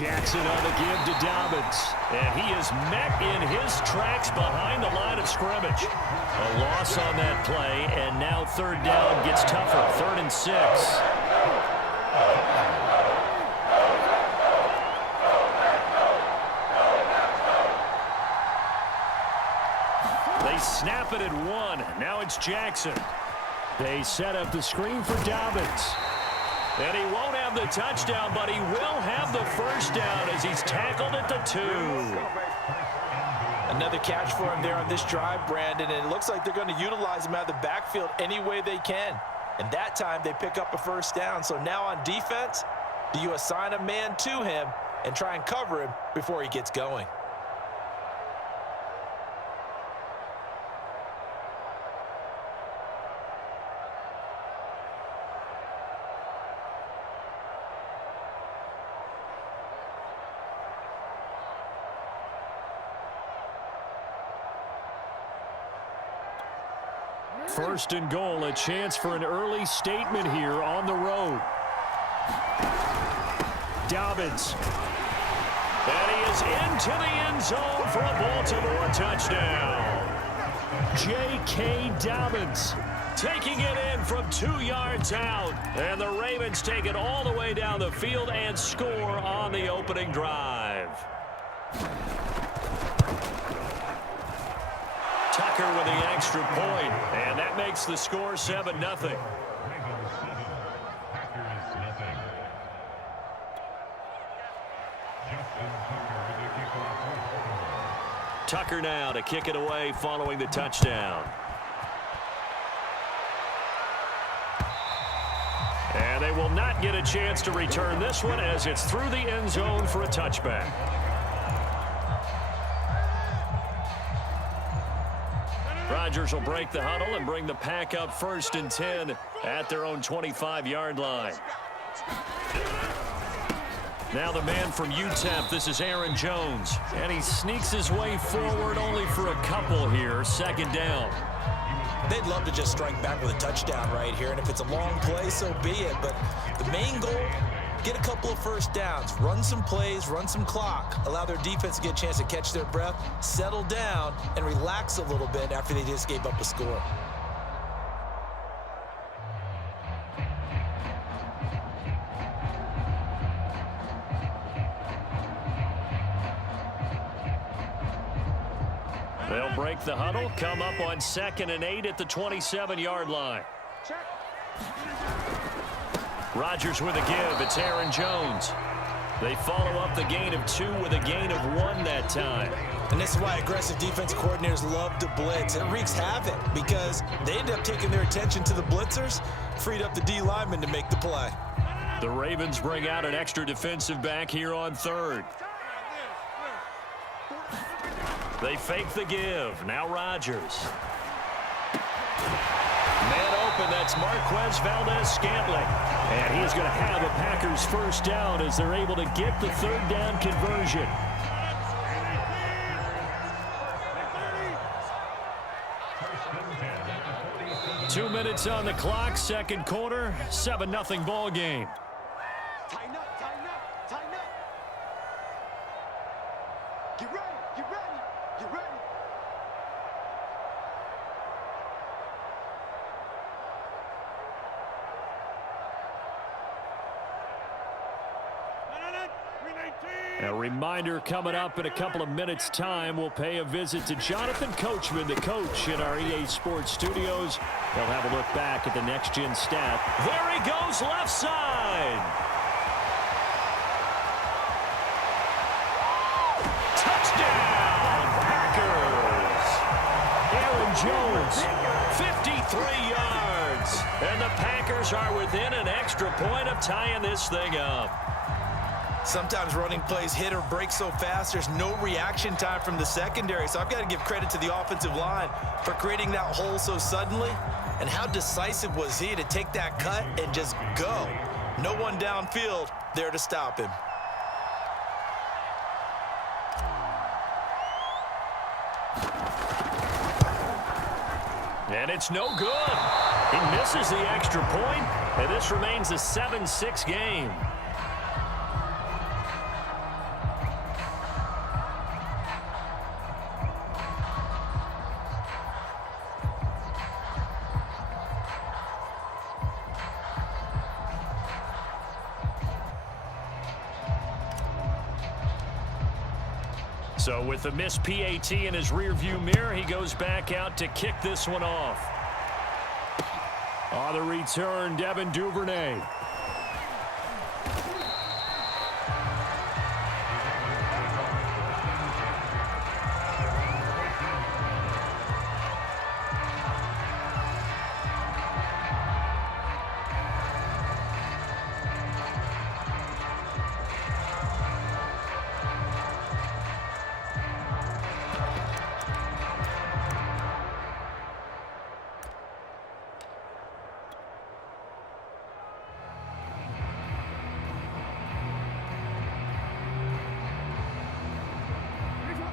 Jackson on the give to Dobbins. And he is met in his tracks behind the line of scrimmage. A loss on that play, and now third down gets tougher. 3rd and 6. They snap it at 1. Now it's Jackson. They set up the screen for Dobbins. And he won't have the touchdown, but he will have the first down as he's tackled at the 2. Another catch for him there on this drive, Brandon, and it looks like they're going to utilize him out of the backfield any way they can. And that time they pick up a first down. So now on defense, do you assign a man to him and try and cover him before he gets going? First and goal, a chance for an early statement here on the road. Dobbins. And he is into the end zone for a Baltimore touchdown. J.K. Dobbins taking it in from 2 yards out. And the Ravens take it all the way down the field and score on the opening drive. Tucker with the extra point, and that makes the score 7-0. Tucker now to kick it away following the touchdown. And they will not get a chance to return this one as it's through the end zone for a touchback. Rodgers will break the huddle and bring the pack up 1st and 10 at their own 25-yard line. Now the man from UTEP, this is Aaron Jones. And he sneaks his way forward only for a couple here. 2nd down. They'd love to just strike back with a touchdown right here. And if it's a long play, so be it. But the main goal, get a couple of first downs, run some plays, run some clock, allow their defense to get a chance to catch their breath, settle down, and relax a little bit after they just gave up a score. They'll break the huddle, come up on 2nd and 8 at the 27-yard line. Rodgers with a give. It's Aaron Jones. They follow up the gain of 2 with a gain of 1 that time. And this is why aggressive defense coordinators love to blitz. It wreaks havoc because they end up taking their attention to the blitzers, freed up the D lineman to make the play. The Ravens bring out an extra defensive back here on 3rd. They fake the give. Now Rodgers. Man open, that's Marquez Valdez-Scantling. And he is going to have a Packers first down as they're able to get the 3rd down conversion. Two minutes on the clock, 2nd quarter, 7-0 ball game. Tighten up, tighten up, tighten up. Get ready, get ready, get ready. A reminder coming up in a couple of minutes' time. We'll pay a visit to Jonathan Coachman, the coach in our EA Sports studios. They'll have a look back at the next-gen stat. There he goes, left side. Touchdown, Packers. Aaron Jones, 53 yards. And the Packers are within an extra point of tying this thing up. Sometimes running plays hit or break so fast, there's no reaction time from the secondary. So I've got to give credit to the offensive line for creating that hole so suddenly. And how decisive was he to take that cut and just go? No one downfield there to stop him. And it's no good. He misses the extra point, and this remains a 7-6 game. So with the missed PAT in his rearview mirror, he goes back out to kick this one off. On the return, Devin Duvernay.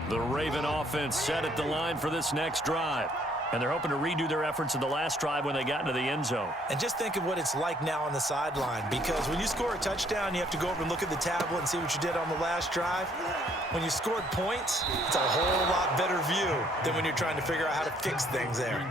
The Raven offense set at the line for this next drive. And they're hoping to redo their efforts in the last drive when they got into the end zone. And just think of what it's like now on the sideline, because when you score a touchdown, you have to go over and look at the tablet and see what you did on the last drive. When you scored points, it's a whole lot better view than when you're trying to figure out how to fix things there.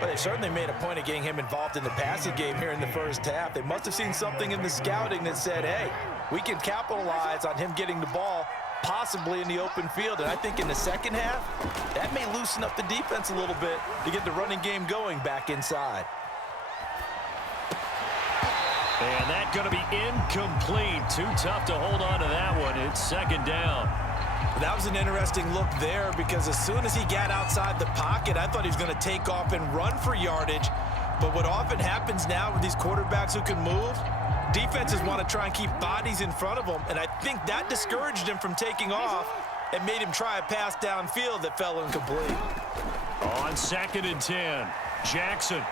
But they certainly made a point of getting him involved in the passing game here in the first half. They must have seen something in the scouting that said, hey, we can capitalize on him getting the ball possibly in the open field. And I think in the second half, that may loosen up the defense a little bit to get the running game going back inside. And that's going to be incomplete. Too tough to hold on to that one. It's second down. That was an interesting look there, because as soon as he got outside the pocket, I thought he was going to take off and run for yardage. But what often happens now with these quarterbacks who can move, defenses want to try and keep bodies in front of them, and I think that discouraged him from taking off and made him try a pass downfield that fell incomplete. On 2nd and 10, Jackson.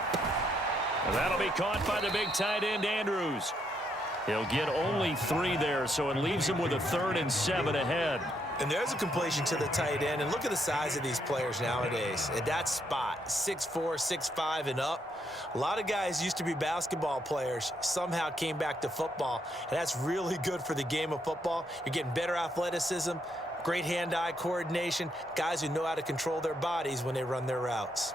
And that'll be caught by the big tight end, Andrews. He'll get only 3 there, so it leaves him with a 3rd and 7 ahead. And there's a completion to the tight end, and look at the size of these players nowadays. At that spot, 6'4", 6'5", and up. A lot of guys used to be basketball players, somehow came back to football, and that's really good for the game of football. You're getting better athleticism, great hand-eye coordination, guys who know how to control their bodies when they run their routes.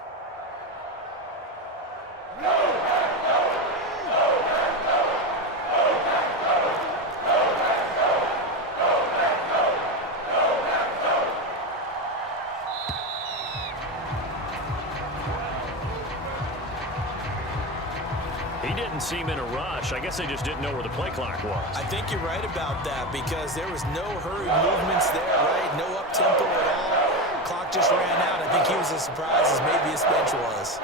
Seem in a rush. I guess they just didn't know where the play clock was. I think you're right about that, because there was no hurried movements there, right? No up-tempo at all. Clock just ran out. I think he was as surprised as maybe his bench was.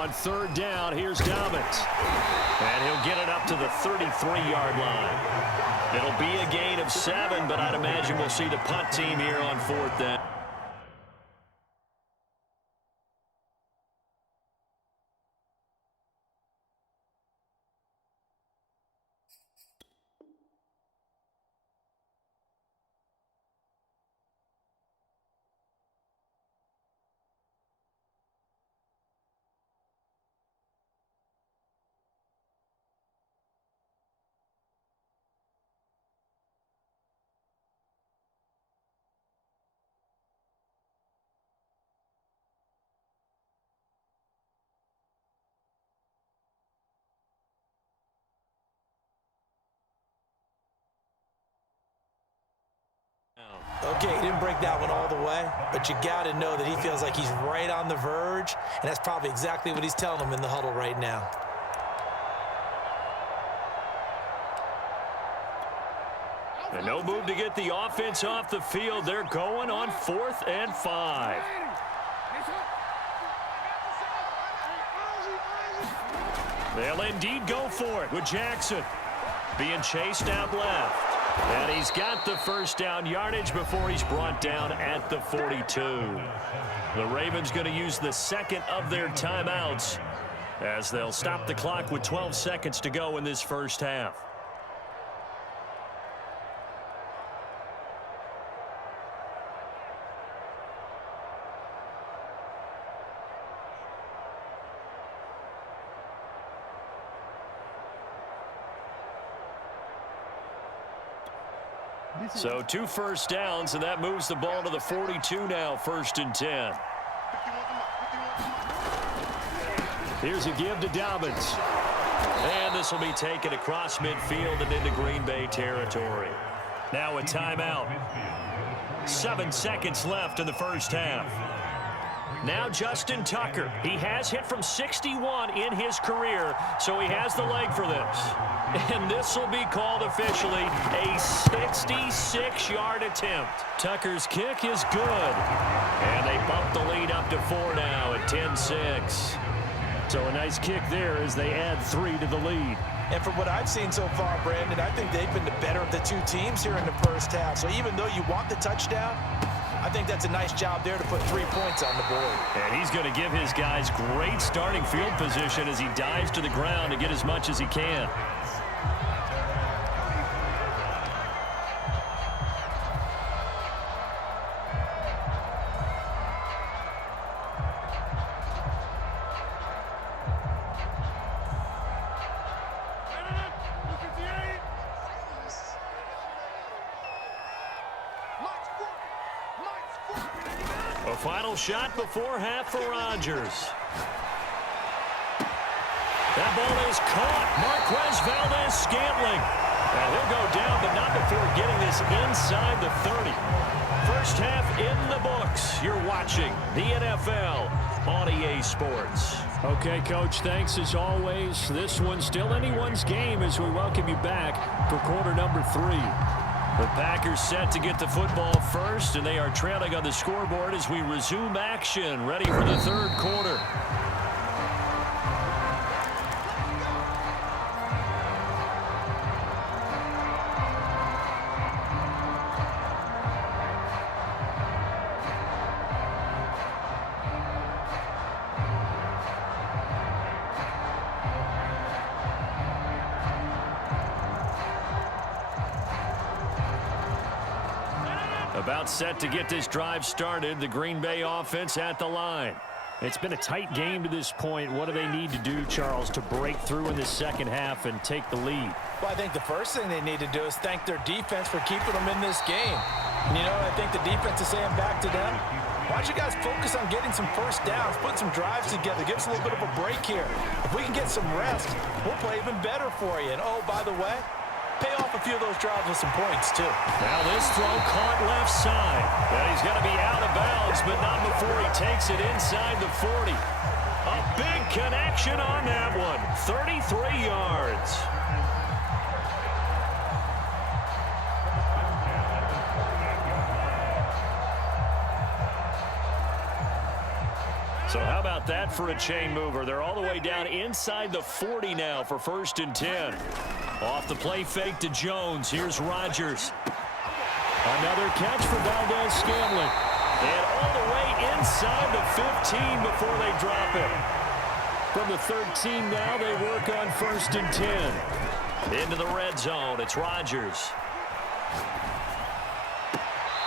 On 3rd down, here's Dobbins. And he'll get it up to the 33-yard line. It'll be a gain of 7, but I'd imagine we'll see the punt team here on 4th down. Okay, he didn't break that one all the way, but you got to know that he feels like he's right on the verge, and that's probably exactly what he's telling them in the huddle right now. And no move to get the offense off the field. They're going on 4th and 5. They'll indeed go for it with Jackson being chased out left. And he's got the first down yardage before he's brought down at the 42. The Ravens going to use the second of their timeouts as they'll stop the clock with 12 seconds to go in this first half. So 2 first downs, and that moves the ball to the 42 now, 1st and 10. Here's a give to Dobbins. And this will be taken across midfield and into Green Bay territory. Now a timeout. 7 seconds left in the first half. Now Justin Tucker. He has hit from 61 in his career, so he has the leg for this. And this will be called officially a 66-yard attempt. Tucker's kick is good. And they bump the lead up to 4 now at 10-6. So a nice kick there as they add 3 to the lead. And from what I've seen so far, Brandon, I think they've been the better of the two teams here in the first half. So even though you want the touchdown, I think that's a nice job there to put 3 points on the board. And he's going to give his guys great starting field position as he dives to the ground to get as much as he can. A final shot before half for Rodgers. That ball is caught. Marquez Valdes-Scantling. And he'll go down, but not before getting this inside the 30. First half in the books. You're watching the NFL on EA Sports. Okay, Coach, thanks as always. This one's still anyone's game as we welcome you back for quarter number 3. The Packers set to get the football first, and they are trailing on the scoreboard as we resume action, ready for the third quarter. About set to get this drive started. The Green Bay offense at the line. It's been a tight game to this point. What do they need to do, Charles, to break through in the second half and take the lead? Well, I think the first thing they need to do is thank their defense for keeping them in this game. And, you know, I think the defense is saying back to them, why don't you guys focus on getting some first downs, put some drives together, give us a little bit of a break here. If we can get some rest, we'll play even better for you. And, oh, by the way, pay off a few of those drives with some points, too. Now this throw caught left side. And he's going to be out of bounds, but not before he takes it inside the 40. A big connection on that one. 33 yards. So how about that for a chain mover? They're all the way down inside the 40 now for 1st and 10. Off the play fake to Jones. Here's Rodgers. Another catch for Valdes-Scantling. And all the way inside the 15 before they drop it. From the 13 now, they work on 1st and 10. Into the red zone. It's Rodgers.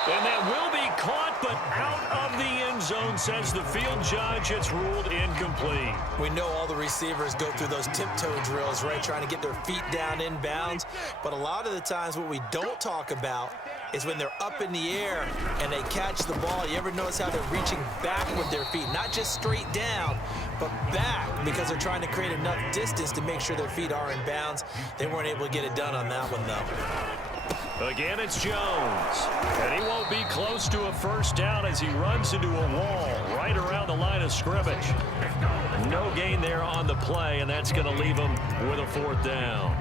And that will be caught, but out of the end zone, says the field judge. It's ruled incomplete. We know all the receivers go through those tiptoe drills, right, trying to get their feet down in bounds. But a lot of the times what we don't talk about is when they're up in the air and they catch the ball. You ever notice how they're reaching back with their feet? Not just straight down, but back, because they're trying to create enough distance to make sure their feet are in bounds. They weren't able to get it done on that one, though. Again, it's Jones. And he won't be close to a first down as he runs into a wall right around the line of scrimmage. No gain there on the play, and that's going to leave him with a 4th down.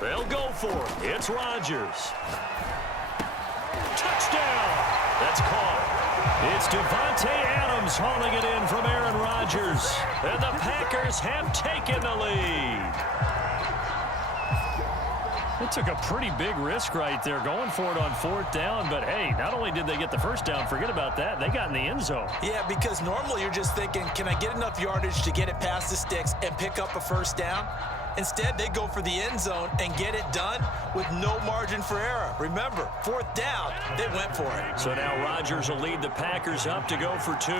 They'll go for it. It's Rodgers. Touchdown. That's caught. It's Devontae Adams hauling it in from Aaron Rodgers. And the Packers have taken the lead. They took a pretty big risk right there going for it on 4th down. But, hey, not only did they get the first down, forget about that, they got in the end zone. Yeah, because normally you're just thinking, can I get enough yardage to get it past the sticks and pick up a first down? Instead, they go for the end zone and get it done with no margin for error. Remember, 4th down, they went for it. So now Rodgers will lead the Packers up to go for 2.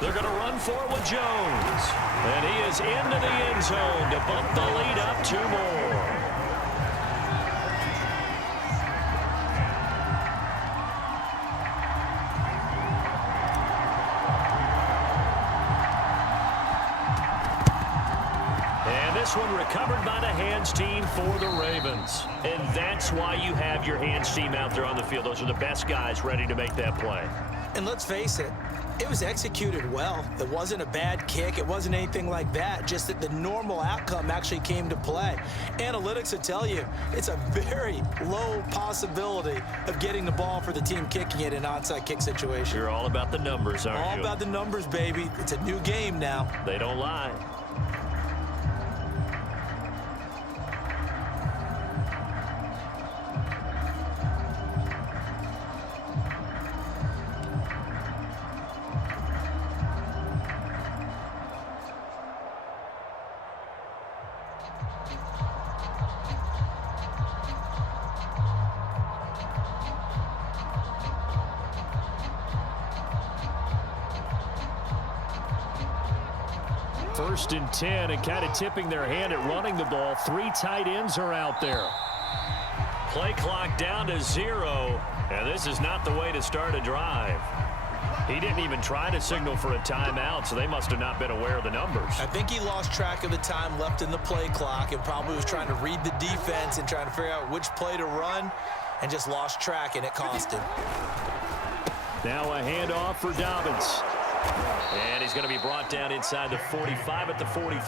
They're going to run for it with Jones. And he is into the end zone to bump the lead up 2 more. And this one recovered by the hands team for the Ravens. And that's why you have your hands team out there on the field. Those are the best guys ready to make that play. And let's face it, it was executed well. It wasn't a bad kick. It wasn't anything like that. Just that the normal outcome actually came to play. Analytics will tell you it's a very low possibility of getting the ball for the team kicking it in an onside kick situation. You're all about the numbers, aren't you? All about the numbers, baby. It's a new game now. They don't lie. First and 10, and kind of tipping their hand at running the ball. 3 tight ends are out there. Play clock down to 0, and this is not the way to start a drive. He didn't even try to signal for a timeout, so they must have not been aware of the numbers. I think he lost track of the time left in the play clock and probably was trying to read the defense and trying to figure out which play to run and just lost track, and it cost him. Now a handoff for Dobbins. And he's going to be brought down inside the 45 at the 43.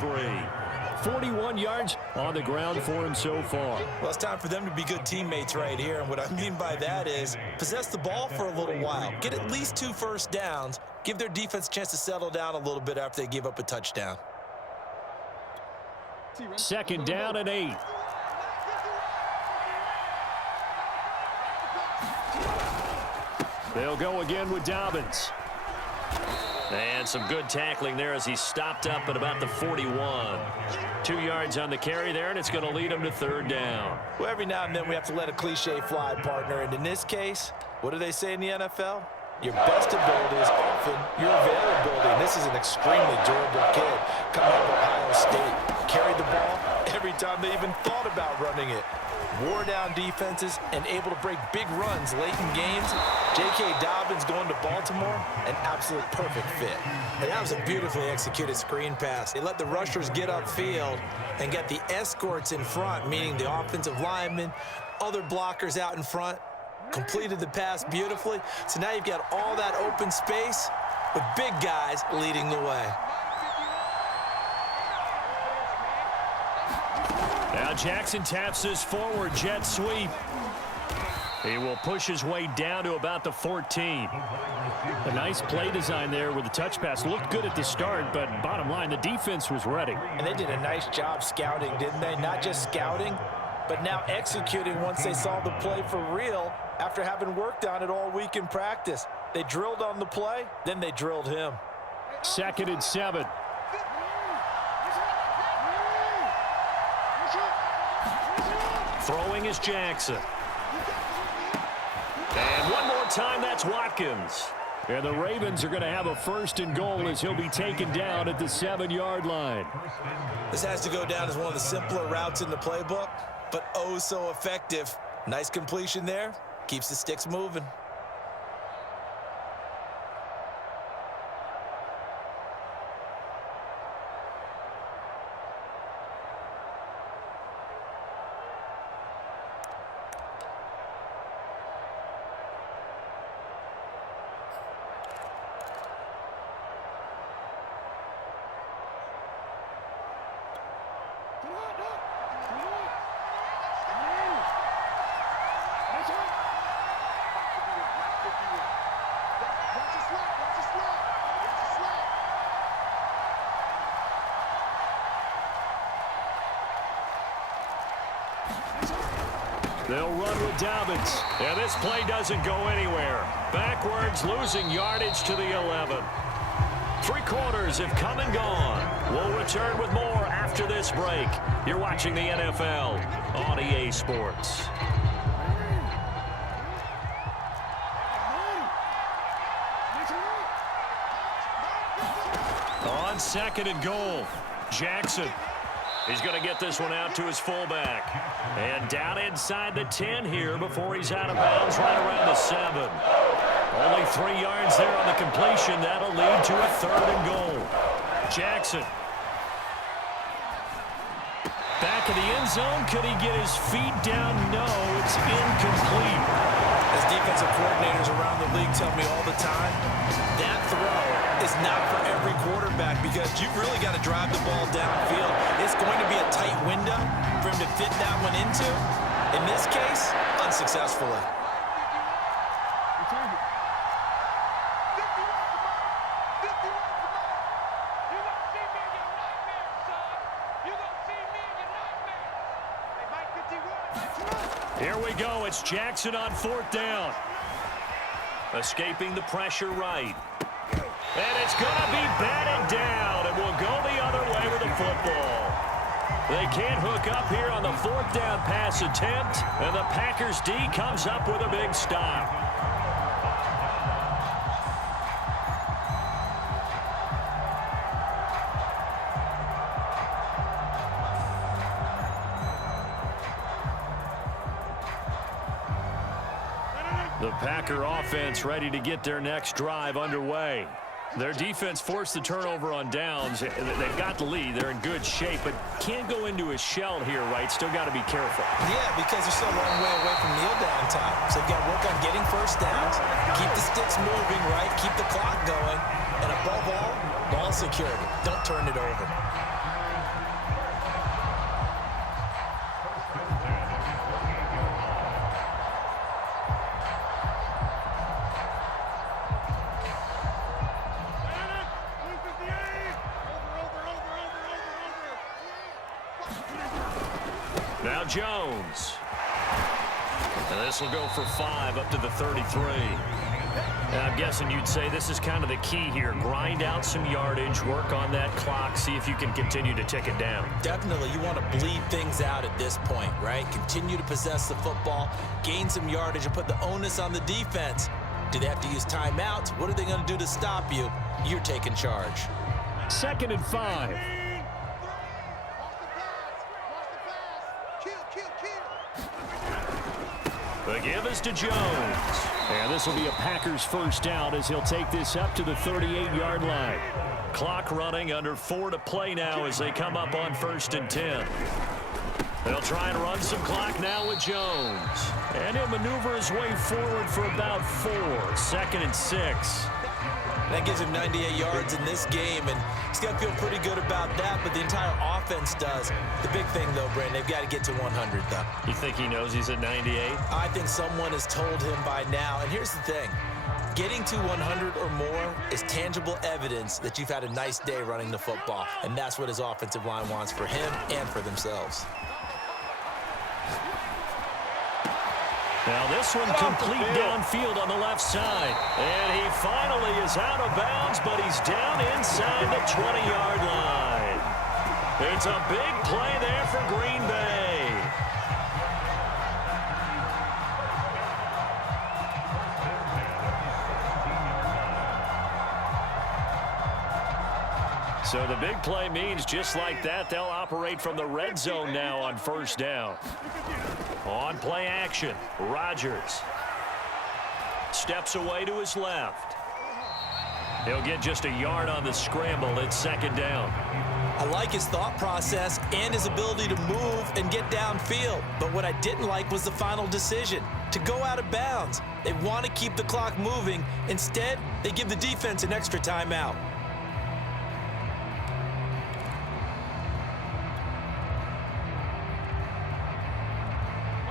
41 yards on the ground for him so far. Well, it's time for them to be good teammates right here. And what I mean by that is possess the ball for a little while. Get at least 2 first downs. Give their defense a chance to settle down a little bit after they give up a touchdown. 2nd down and 8. They'll go again with Dobbins. And some good tackling there as he stopped up at about the 41. 2 yards on the carry there, and it's going to lead him to 3rd down. Well, every now and then we have to let a cliche fly, partner. And in this case, what do they say in the NFL? Your best ability is often your availability. And this is an extremely durable kid coming out of Ohio State. Carried the ball every time they even thought about running it. Wore down defenses and able to break big runs late in games. J.K. Dobbins going to Baltimore, an absolute perfect fit. And that was a beautifully executed screen pass. They let the rushers get upfield and get the escorts in front, meaning the offensive linemen, other blockers out in front. Completed the pass beautifully. So now you've got all that open space with big guys leading the way. Now Jackson taps this forward jet sweep. He will push his way down to about the 14. A nice play design there with the touch pass. Looked good at the start, but bottom line, the defense was ready. And they did a nice job scouting, didn't they? Not just scouting, but now executing once they saw the play for real after having worked on it all week in practice. They drilled on the play, then they drilled him. 2nd and 7. Throwing is Jackson. And one more time, that's Watkins. And the Ravens are going to have a 1st and goal as he'll be taken down at the 7-yard line. This has to go down as one of the simpler routes in the playbook, but oh so effective. Nice completion there. Keeps the sticks moving. They'll run with Dobbins. And this play doesn't go anywhere. Backwards, losing yardage to the 11. 3 quarters have come and gone. We'll return with more after this break. You're watching the NFL on EA Sports. On 2nd and goal, Jackson. He's going to get this one out to his fullback. And down inside the 10 here before he's out of bounds right around the 7. Only 3 yards there on the completion. That'll lead to a 3rd and goal. Jackson. Back in the end zone. Could he get his feet down? No, it's incomplete. As defensive coordinators around the league tell me all the time, that throw is not for every quarterback because you've really got to drive the ball downfield. It's going to be a tight window for him to fit that one into. In this case, unsuccessfully. Here we go. It's Jackson on 4th down. Escaping the pressure right. And it's going to be batted down, and we'll go the other way with the football. They can't hook up here on the 4th down pass attempt, and the Packers D comes up with a big stop. The Packer offense ready to get their next drive underway. Their defense forced the turnover on downs. They've got the lead. They're in good shape, but can't go into a shell here, right? Still got to be careful. Yeah, because they're still a long way away from kneel down time. So they've got to work on getting first downs, keep the sticks moving, right? Keep the clock going. And above all, ball security. Don't turn it over. Now Jones. And this will go for 5 up to the 33. And I'm guessing you'd say this is kind of the key here. Grind out some yardage, work on that clock, see if you can continue to tick it down. Definitely. You want to bleed things out at this point, right? Continue to possess the football, gain some yardage, and put the onus on the defense. Do they have to use timeouts? What are they going to do to stop you? You're taking charge. 2nd and 5. The give is to Jones. And this will be a Packers first down as he'll take this up to the 38-yard line. Clock running, under 4 to play now as they come up on 1st and 10. They'll try and run some clock now with Jones. And he'll maneuver his way forward for about 4. 2nd and 6. That gives him 98 yards in this game, and he's got to feel pretty good about that, but the entire offense does. The big thing, though, Brandon, they've got to get to 100, though. You think he knows he's at 98? I think someone has told him by now, and here's the thing. Getting to 100 or more is tangible evidence that you've had a nice day running the football, and that's what his offensive line wants for him and for themselves. Now this one complete downfield on the left side. And he finally is out of bounds, but he's down inside the 20-yard line. It's a big play there for Green Bay. So the big play means just like that, they'll operate from the red zone now on 1st down. On play action, Rodgers steps away to his left. He'll get just a yard on the scramble. It's 2nd down. I like his thought process and his ability to move and get downfield. But what I didn't like was the final decision, to go out of bounds. They want to keep the clock moving. Instead, they give the defense an extra timeout.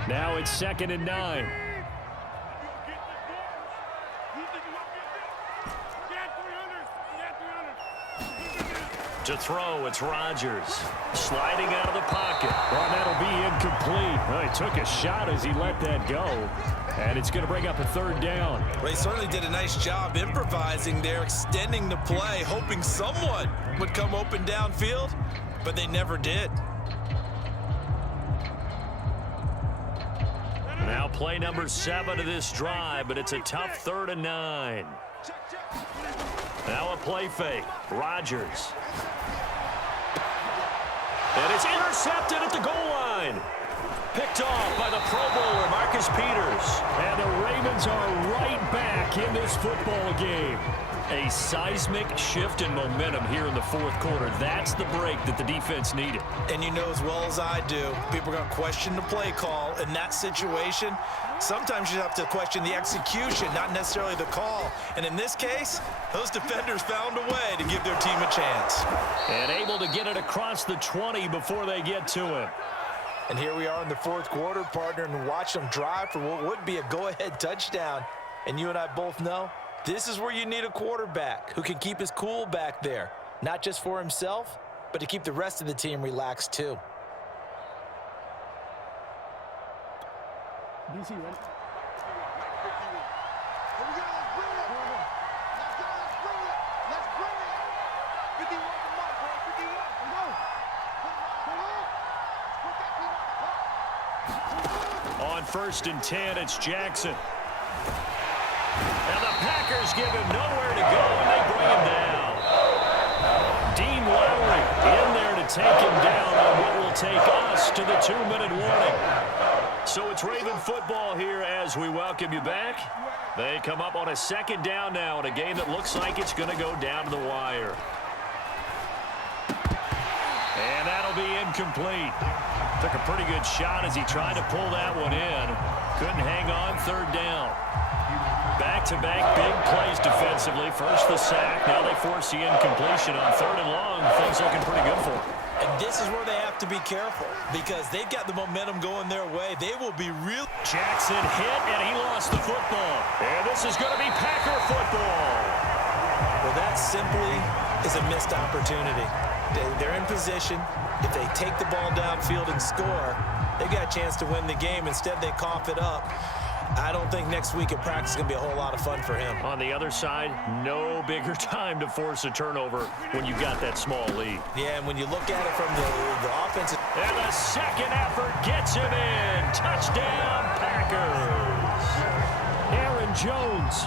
Now it's 2nd and 9. To throw, it's Rodgers. Sliding out of the pocket. Well, that'll be incomplete. Well, he took a shot as he let that go. And it's going to bring up a third down. Well, he certainly did a nice job improvising there, extending the play, hoping someone would come open downfield, but they never did. Now play number 7 of this drive, but it's a tough 3rd and 9. Now a play fake. Rodgers. And it's intercepted at the goal line. Picked off by the Pro Bowler, Marcus Peters. And the Ravens are right back in this football game. A seismic shift in momentum here in the 4th quarter. That's the break that the defense needed. And you know as well as I do, people are going to question the play call in that situation. Sometimes you have to question the execution, not necessarily the call. And in this case, those defenders found a way to give their team a chance. And able to get it across the 20 before they get to him. And here we are in the 4th quarter, partner, and watch them drive for what would be a go-ahead touchdown. And you and I both know this is where you need a quarterback who can keep his cool back there, not just for himself, but to keep the rest of the team relaxed too. DC, ready? Here we go, let's bring it. Let's go, let's bring it. 51 to Mark, bro, 51. Let's go. Put that On 1st and 10, it's Jackson. And the Packers give him nowhere to go, and they bring him down. Dean Lowry in there to take him down on what will take us to the 2-minute warning. So it's Raven football here as we welcome you back. They come up on a 2nd down now in a game that looks like it's going to go down to the wire. And that'll be incomplete. Took a pretty good shot as he tried to pull that one in. Couldn't hang on 3rd down. Back-to-back big plays defensively. First the sack. Now they force the incompletion on 3rd and long. Things looking pretty good for them. And this is where they have to be careful because they've got the momentum going their way. They will be real. Jackson hit, and he lost the football. And this is going to be Packer football. Well, that simply is a missed opportunity. They're in position. If they take the ball downfield and score, they've got a chance to win the game. Instead, they cough it up. I don't think next week at practice is going to be a whole lot of fun for him. On the other side, no bigger time to force a turnover when you've got that small lead. Yeah, and when you look at it from the offensive. And the second effort gets him in. Touchdown, Packers. Aaron Jones